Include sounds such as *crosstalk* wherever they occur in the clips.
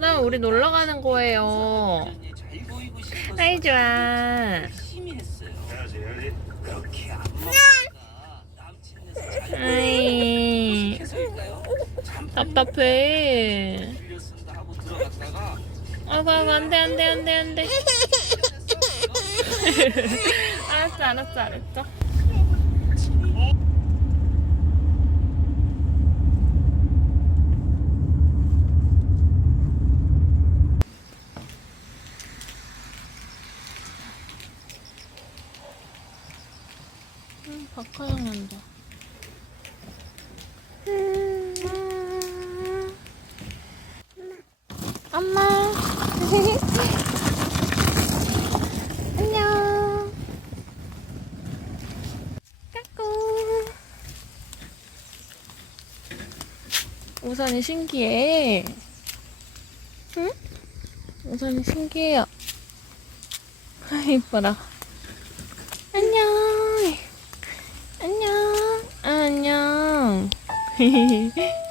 그다음 우리 놀러 가는 거예요. 아이 좋아. 아이? 답답해. 아이고 안돼 안돼 안돼 안돼. *laughs* 알았어 알았어 알았어. 음, 박하영 난다. 엄마. 우산이 신기해. 응? 우산이 신기해요. 아, *laughs* 이뻐라. 안녕. 안녕. 아, 안녕. *laughs* 오,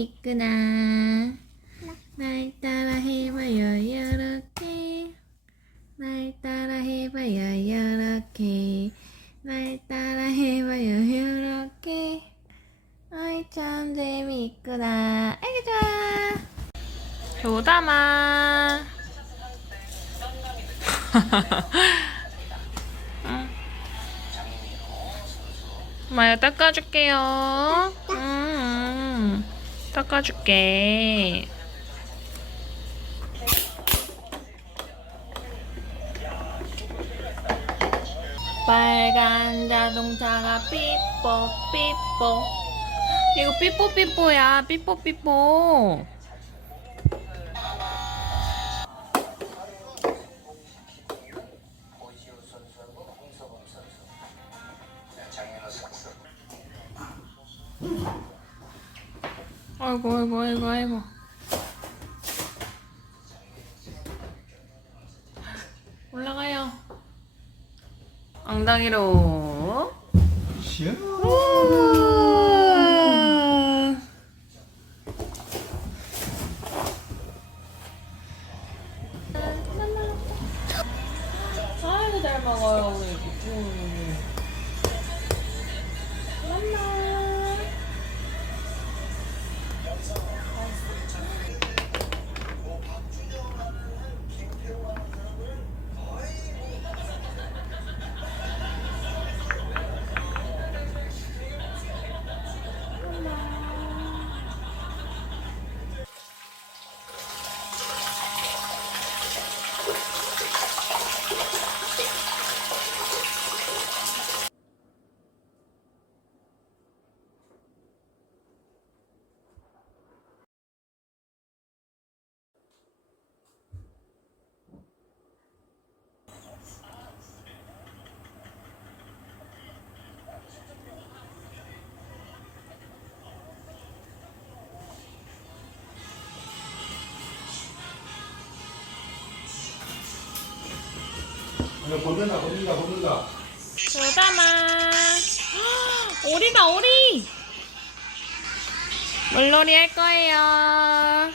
있구나. 날 따라 해봐요 이렇게. 날 따라 해봐요 이렇게. 날 따라 해봐요 이렇게. 아이 참 재미있구나. 아이고 좋아. 조담아 *laughs* 마야 닦아줄게요. 음, 닦아줄게. 빨간 자동차가 삐뽀 삐뽀. 이거 삐뽀 삐뽀야. 삐뽀 삐뽀. 아이고 아이고 아이고 아이고. 올라가요. 엉덩이로. 우와. 아이고 잘 먹어요 우리 이거 걷는다, 걷는다, 걷는다. 소담아. 오리다, 오리! 물놀이 할 거예요.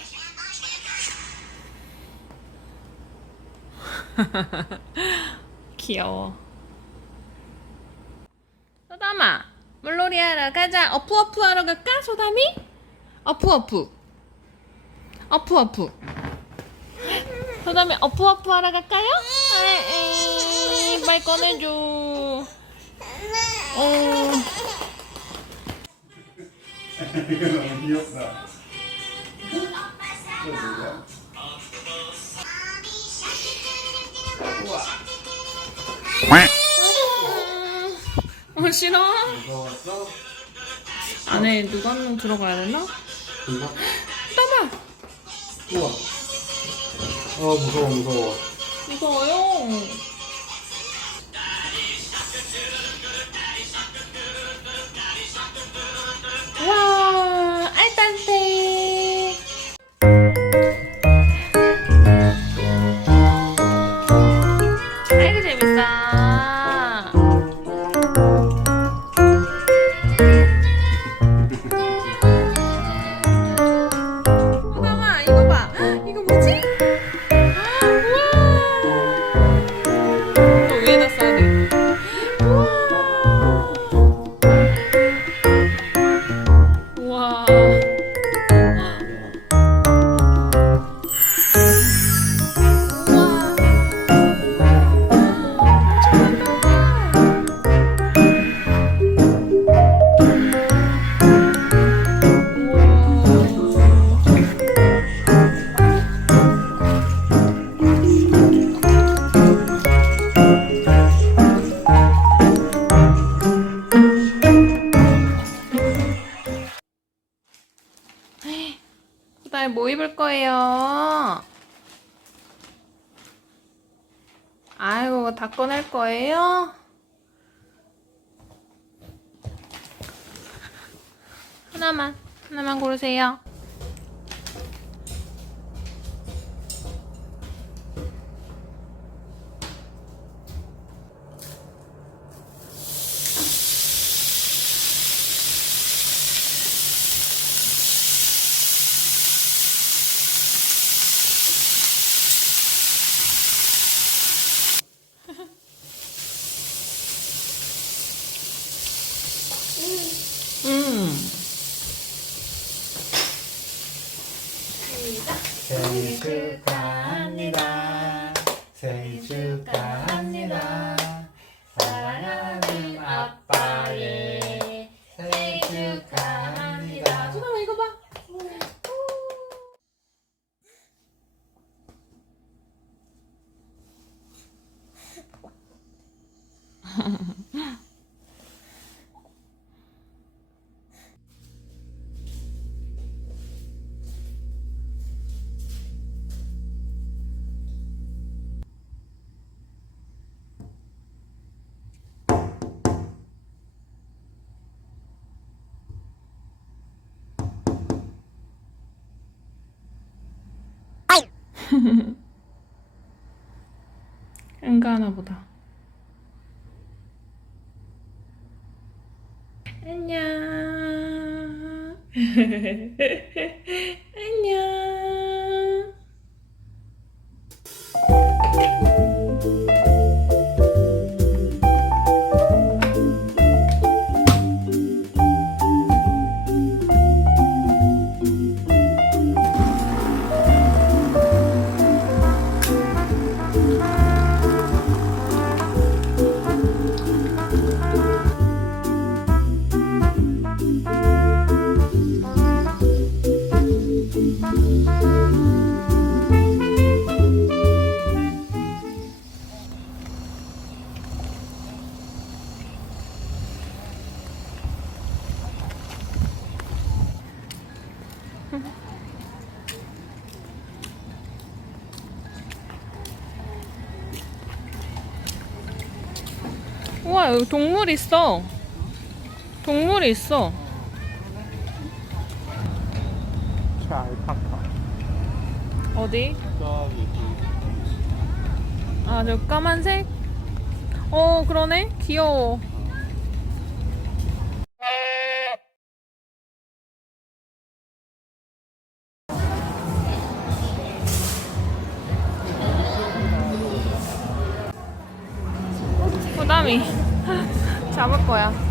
*laughs* 귀여워. 소담아, 물놀이 하러 가자. 어프 하러 갈까, 소담이? 어프 어프. 소담이 어프 하러 갈까요? 에이, 말 꺼내줘. 어. 이거 너무 귀엽다. 이거 뭐야? 어, 싫어? 무서웠어? 안에 누가 한 명 들어가야 되나? 이거? 떠봐! 우와. 어, 무서워, 무서워. 무서워요. 아이고 다 꺼낼 거예요? 하나만 하나만 고르세요. 음. 생일 축하합니다. 생일 축하합니다. *laughs* 응가하나 보다. 안녕. *laughs* 여기 동물 있어. 동물이 있어. 자, 알파카. 어디? 저기. 아 저 까만색? 어 그러네 귀여워 거야